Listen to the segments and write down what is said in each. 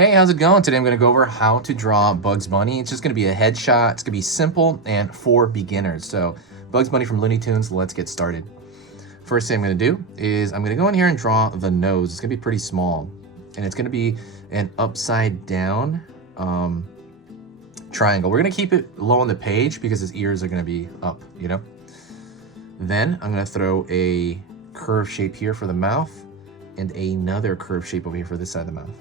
Hey, how's it going? Today I'm going to go over how to draw Bugs Bunny. It's just going to be a headshot. It's going to be simple and for beginners. So Bugs Bunny from Looney Tunes, let's get started. First thing I'm going to do is I'm going to go in here and draw the nose. It's going to be pretty small. And it's going to be an upside down triangle. We're going to keep it low on the page because his ears are going to be up, you know? Then I'm going to throw a curve shape here for the mouth and another curve shape over here for this side of the mouth.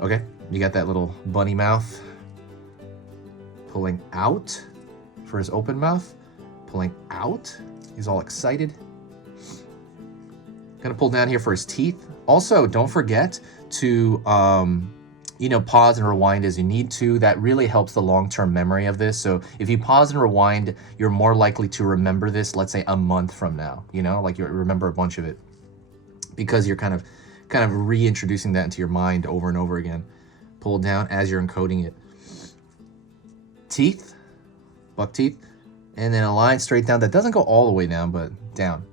Okay, you got that little bunny mouth pulling out for his open mouth, pulling out. He's all excited. Gonna pull down here for his teeth. Also, don't forget to, pause and rewind as you need to. That really helps the long-term memory of this. So if you pause and rewind, you're more likely to remember this, let's say a month from now, like you remember a bunch of it because you're kind of reintroducing that into your mind over and over again. Pull down as you're encoding it. Teeth, buck teeth, and then a line straight down that doesn't go all the way down, but down.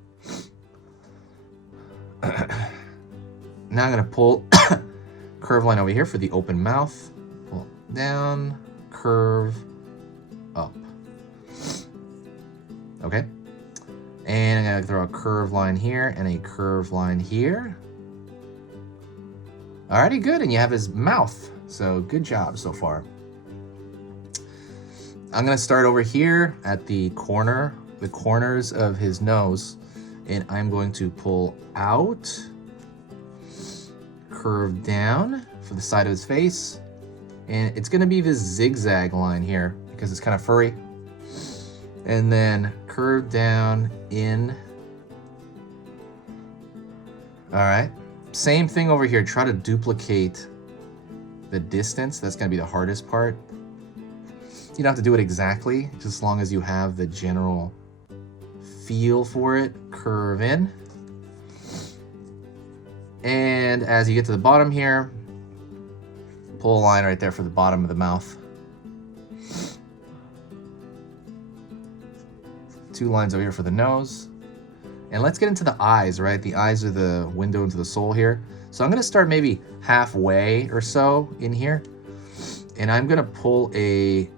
Now I'm gonna pull curve line over here for the open mouth. Pull down, curve, up. Okay. And I'm gonna throw a curve line here and a curve line here. Alrighty, good, and you have his mouth. So good job so far. I'm gonna start over here at the corners of his nose, and I'm going to pull out, curve down for the side of his face, and it's gonna be this zigzag line here because it's kind of furry, and then curve down in. All right. Same thing over here. Try to duplicate the distance. That's going to be the hardest part. You don't have to do it exactly, just as long as you have the general feel for it. Curve in. And as you get to the bottom here, pull a line right there for the bottom of the mouth. 2 lines over here for the nose. And let's get into the eyes, right? The eyes are the window into the soul here. So I'm gonna start maybe halfway or so in here. And I'm gonna pull a,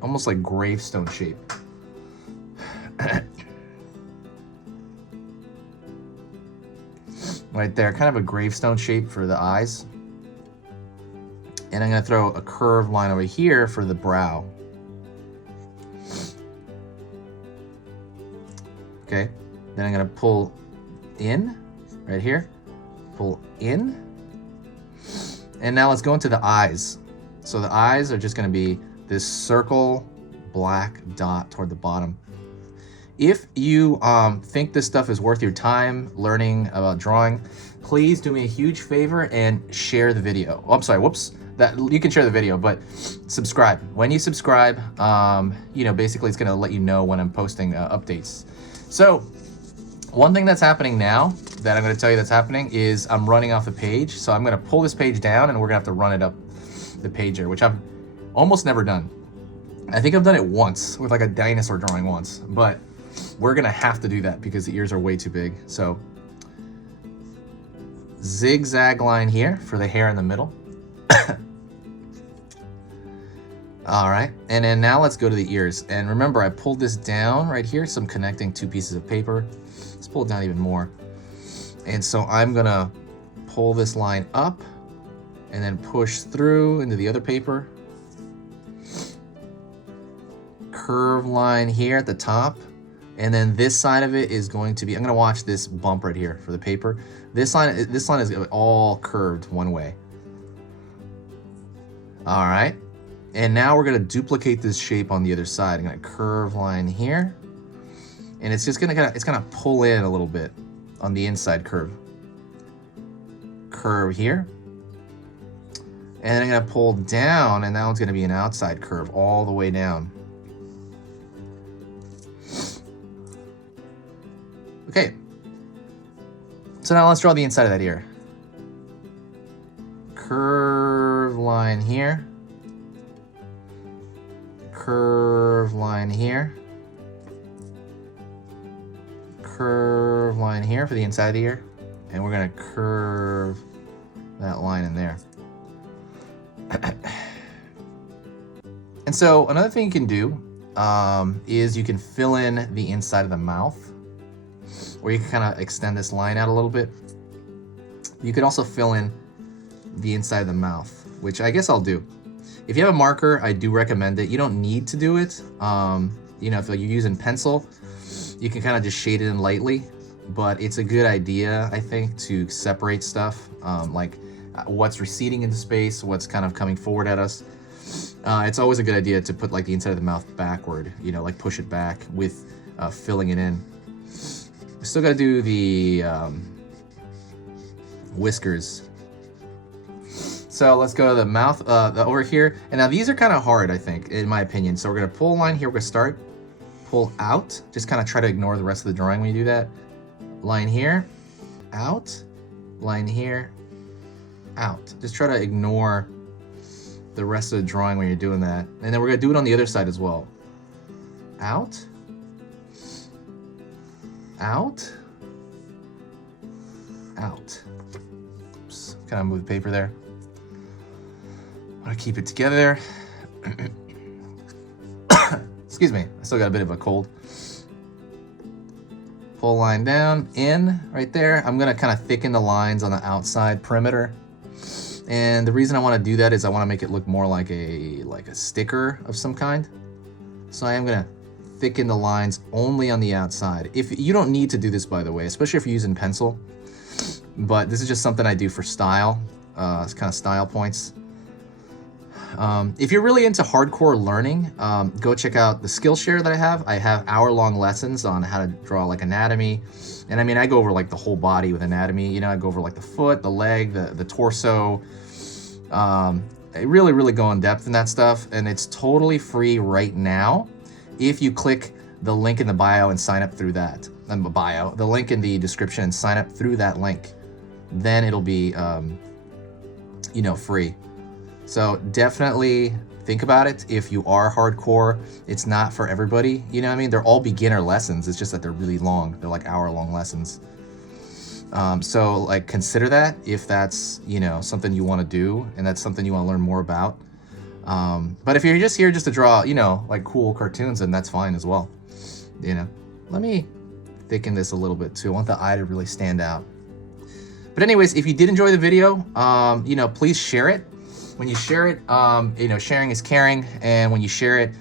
almost like gravestone shape. Right there, kind of a gravestone shape for the eyes. And I'm gonna throw a curved line over here for the brow. Okay, then I'm gonna pull in, right here, pull in. And now let's go into the eyes. So the eyes are just gonna be this circle, black dot toward the bottom. If you think this stuff is worth your time learning about drawing, please do me a huge favor and share the video. Oh, I'm sorry, whoops. That you can share the video, but subscribe. When you subscribe, basically it's gonna let you know when I'm posting updates. So one thing that's happening now that I'm going to tell you that's happening is I'm running off the page. So I'm going to pull this page down and we're going to have to run it up the page here, which I've almost never done. I think I've done it once with like a dinosaur drawing once, but we're going to have to do that because the ears are way too big. So zigzag line here for the hair in the middle. All right, and then now let's go to the ears. And remember, I pulled this down right here, so I'm connecting 2 pieces of paper. Let's pull it down even more. And so I'm gonna pull this line up and then push through into the other paper. Curve line here at the top. And then this side of it is going to be, I'm gonna watch this bump right here for the paper. This line is all curved one way. All right. And now we're gonna duplicate this shape on the other side. I'm gonna curve line here. And it's just gonna pull in a little bit on the inside curve. Curve here. And then I'm gonna pull down, and that one's gonna be an outside curve all the way down. Okay. So now let's draw the inside of that ear. Curve line here. Curve line here. Curve line here for the inside of the ear. And we're gonna curve that line in there. And so another thing you can do is you can fill in the inside of the mouth, or you can kind of extend this line out a little bit. You could also fill in the inside of the mouth, which I guess I'll do. If you have a marker, I do recommend it. You don't need to do it. You know, if you're using pencil, you can kind of just shade it in lightly, but it's a good idea, I think, to separate stuff, like what's receding into space, what's kind of coming forward at us. It's always a good idea to put like the inside of the mouth backward, you know, like push it back with filling it in. We still got to do the whiskers. So let's go to the mouth over here. And now these are kind of hard, I think, in my opinion. So we're going to pull a line here. We're going to start, pull out. Just kind of try to ignore the rest of the drawing when you do that. Line here, out. Line here, out. Just try to ignore the rest of the drawing when you're doing that. And then we're going to do it on the other side as well. Out. Out. Out. Oops. Kind of move the paper there. I want to keep it together. Excuse me, I still got a bit of a cold. Pull line down, in, right there. I'm gonna kind of thicken the lines on the outside perimeter. And the reason I want to do that is I want to make it look more like a sticker of some kind. So I am gonna thicken the lines only on the outside. If you don't need to do this, by the way, especially if you're using pencil, but this is just something I do for style. It's kind of style points. If you're really into hardcore learning, go check out the Skillshare that I have. I have hour-long lessons on how to draw like anatomy. And I mean, I go over like the whole body with anatomy. You know, I go over like the foot, the leg, the torso. I really, really go in depth in that stuff. And it's totally free right now if you click the link in the bio and sign up through that. The link in the description and sign up through that link. Then it'll be, you know, free. So definitely think about it. If you are hardcore, it's not for everybody. You know what I mean? They're all beginner lessons. It's just that they're really long. They're like hour-long lessons. So like consider that if that's, you know, something you want to do and that's something you want to learn more about. But if you're just here just to draw, you know, like cool cartoons, then that's fine as well. You know, let me thicken this a little bit too. I want the eye to really stand out. But anyways, if you did enjoy the video, you know, please share it. When you share it, you know, sharing is caring, and when you share it,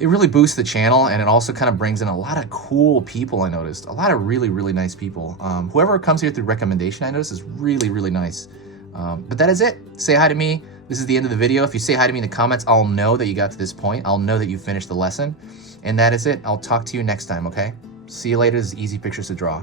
it really boosts the channel, and it also kind of brings in a lot of cool people. I noticed a lot of really, really nice people. Whoever comes here through recommendation, I noticed, is really, really nice. But that is it. Say hi to me. This is the end of the video. If you say hi to me in the comments, I'll know that you got to this point. I'll know that you finished the lesson, and that is it. I'll talk to you next time. Okay? See you later. This is Easy Pictures to Draw.